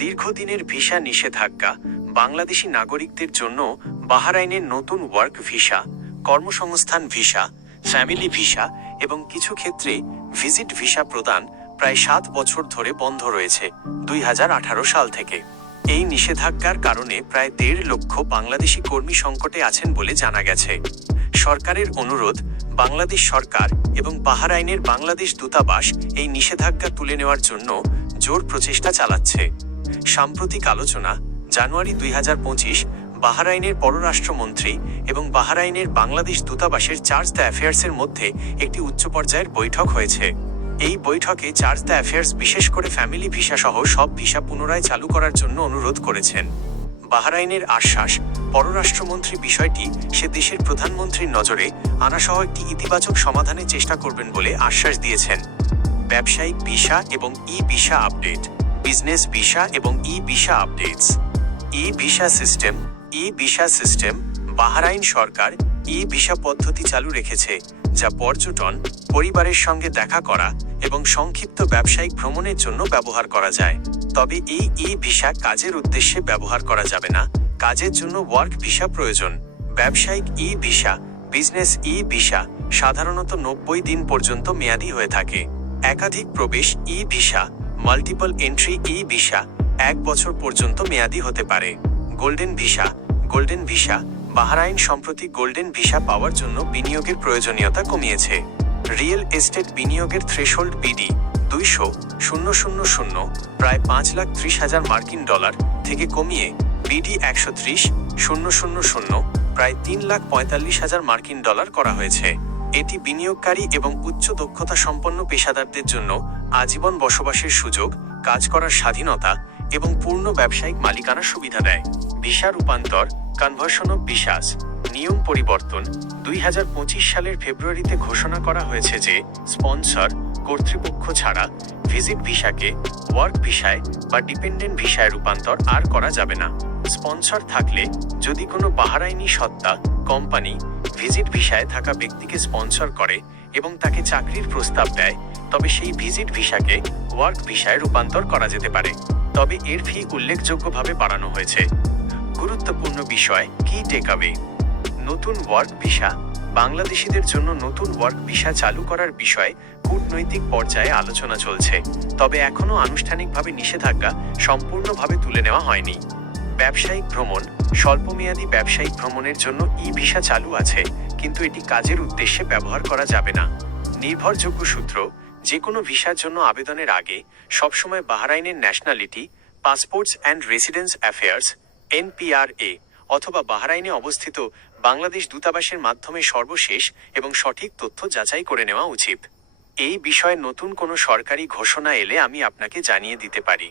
দীর্ঘদিনের ভিসা নিষেধাজ্ঞা, বাংলাদেশি নাগরিকদের জন্য বাহারাইনের নতুন ওয়ার্ক ভিসা, কর্মসংস্থান ভিসা, ফ্যামিলি ভিসা এবং কিছু ক্ষেত্রে ভিজিট ভিসা প্রদান প্রায় সাত বছর ধরে বন্ধ রয়েছে, দুই হাজার আঠারো সাল থেকে। এই নিষেধাজ্ঞার কারণে প্রায় দেড় লক্ষ বাংলাদেশি কর্মী সংকটে আছেন বলে জানা গেছে। সরকারের অনুরোধ, বাংলাদেশ সরকার এবং বাহারাইনের বাংলাদেশ দূতাবাস এই নিষেধাজ্ঞা তুলে নেওয়ার জন্য জোর প্রচেষ্টা চালাচ্ছে। সাম্প্রতিক আলোচনা, জানুয়ারি দুই বাহারাইনের পররাষ্ট্রমন্ত্রী এবং বাহারাইনের বাংলাদেশ দূতাবাসের চার্জ দ্য অ্যাফেয়ার্সের মধ্যে একটি উচ্চ পর্যায়ের বৈঠক হয়েছে। এই বৈঠকে চার্জ দ্য অ্যাফেয়ার্স বিশেষ করে ফ্যামিলি ভিসা সহ সব ভিসা পুনরায় চালু করার জন্য অনুরোধ করেছেন। বাহরাইনের আশ্বাস, পররাষ্ট্রমন্ত্রী বিষয়টি সে দেশের প্রধানমন্ত্রীর নজরে আনাসহ একটি ইতিবাচক সমাধানের চেষ্টা করবেন বলে আশ্বাস দিয়েছেন। ব্যবসায়িক ভিসা এবং E visa update. Business visa এবং E visa updates E visa system E visa system Bahrain সরকার ই ভিসা পদ্ধতি চালু রেখেছে, যা পর্যটন, পরিবারের সঙ্গে দেখা করা এবং সংক্ষিপ্ত ব্যবসায়িক ভ্রমণের জন্য ব্যবহার করা যায়। তবে এই ই ভিসা কাজের উদ্দেশ্যে ব্যবহার করা যাবে না, কাজের জন্য ওয়ার্ক ভিসা প্রয়োজন। ব্যবসায়িক E visa business E visa সাধারণত নব্বই দিন পর্যন্ত মেয়াদী হয়ে থাকে। একাধিক প্রবেশ E visa multiple entry E visa এক বছর পর্যন্ত মেয়াদী হতে পারে। Golden visa golden visa Bahrain সম্প্রতি গোল্ডেন ভিসা পাওয়ার জন্য বিনিয়োগের প্রয়োজনীয়তা কমিয়েছে। রিয়েল এস্টেট বিনিয়োগের থ্রেশহোল্ড বিডি দুইশো, শূন্য শূন্য শূন্য, প্রায় পাঁচ লাখ ত্রিশ হাজার মার্কিন ডলার থেকে কমিয়ে বিডি একশো ত্রিশ, শূন্য শূন্য শূন্য, প্রায় তিন লাখ পঁয়তাল্লিশ হাজার মার্কিন ডলার করা হয়েছে। এটি বিনিয়োগকারী এবং উচ্চ দক্ষতা সম্পন্ন পেশাদারদের জন্য আজীবন বসবাসের সুযোগ, কাজ করার স্বাধীনতা এবং পূর্ণ ব্যবসায়িক মালিকানা সুবিধা দেয়। ভিসা রূপান্তর কনভার্সন অফ বিশ্বাস নিয়ম পরিবর্তন দুই হাজার পঁচিশ সালের ফেব্রুয়ারিতে ঘোষণা করা হয়েছে যে স্পন্সর কর্তৃপক্ষ ছাড়া ভিজিট ভিসাকে ওয়ার্ক ভিসায় বা ডিপেন্ডেন্ট ভিসায় রূপান্তর আর করা যাবে না। স্পন্সর থাকলে যদি কোনো বাহারাইনি সত্তা কোম্পানি ভিজিট ভিসায় থাকা ব্যক্তিকে স্পন্সর করে এবং তাকে চাকরির প্রস্তাব দেয়, তবে সেই ভিজিট ভিসাকে ওয়ার্ক ভিসায় রূপান্তর করা যেতে পারে। তবে এর ফি উল্লেখযোগ্যভাবে বাড়ানো হয়েছে। গুরুত্বপূর্ণ বিষয়, কি টেকআওয়ে নতুন ওয়ার্ক ভিসা। বাংলাদেশিদের জন্য নতুন ওয়ার্ক ভিসা চালু করার বিষয়ে কূটনৈতিক পর্যায়ে আলোচনা চলছে। তবে এখনও আনুষ্ঠানিকভাবে নিষেধাজ্ঞা সম্পূর্ণভাবে তুলে নেওয়া হয়নি। ব্যবসায়িক ভ্রমণ, স্বল্পমেয়াদী ব্যবসায়িক ভ্রমণের জন্য ই ভিসা চালু আছে, কিন্তু এটি কাজের উদ্দেশ্যে ব্যবহার করা যাবে না। নির্ভরযোগ্য সূত্র যে কোনো ভিসার জন্য আবেদনের আগে সবসময় বাহরাইনের nationality, passports and residence affairs NPRA অথবা বাহরাইনে অবস্থিত বাংলাদেশ দূতাবাসের মাধ্যমে সর্বশেষ এবং সঠিক তথ্য যাচাই করে নেওয়া উচিত। এই বিষয়ে নতুন কোনো সরকারি ঘোষণা এলে আমি আপনাকে জানিয়ে দিতে পারি।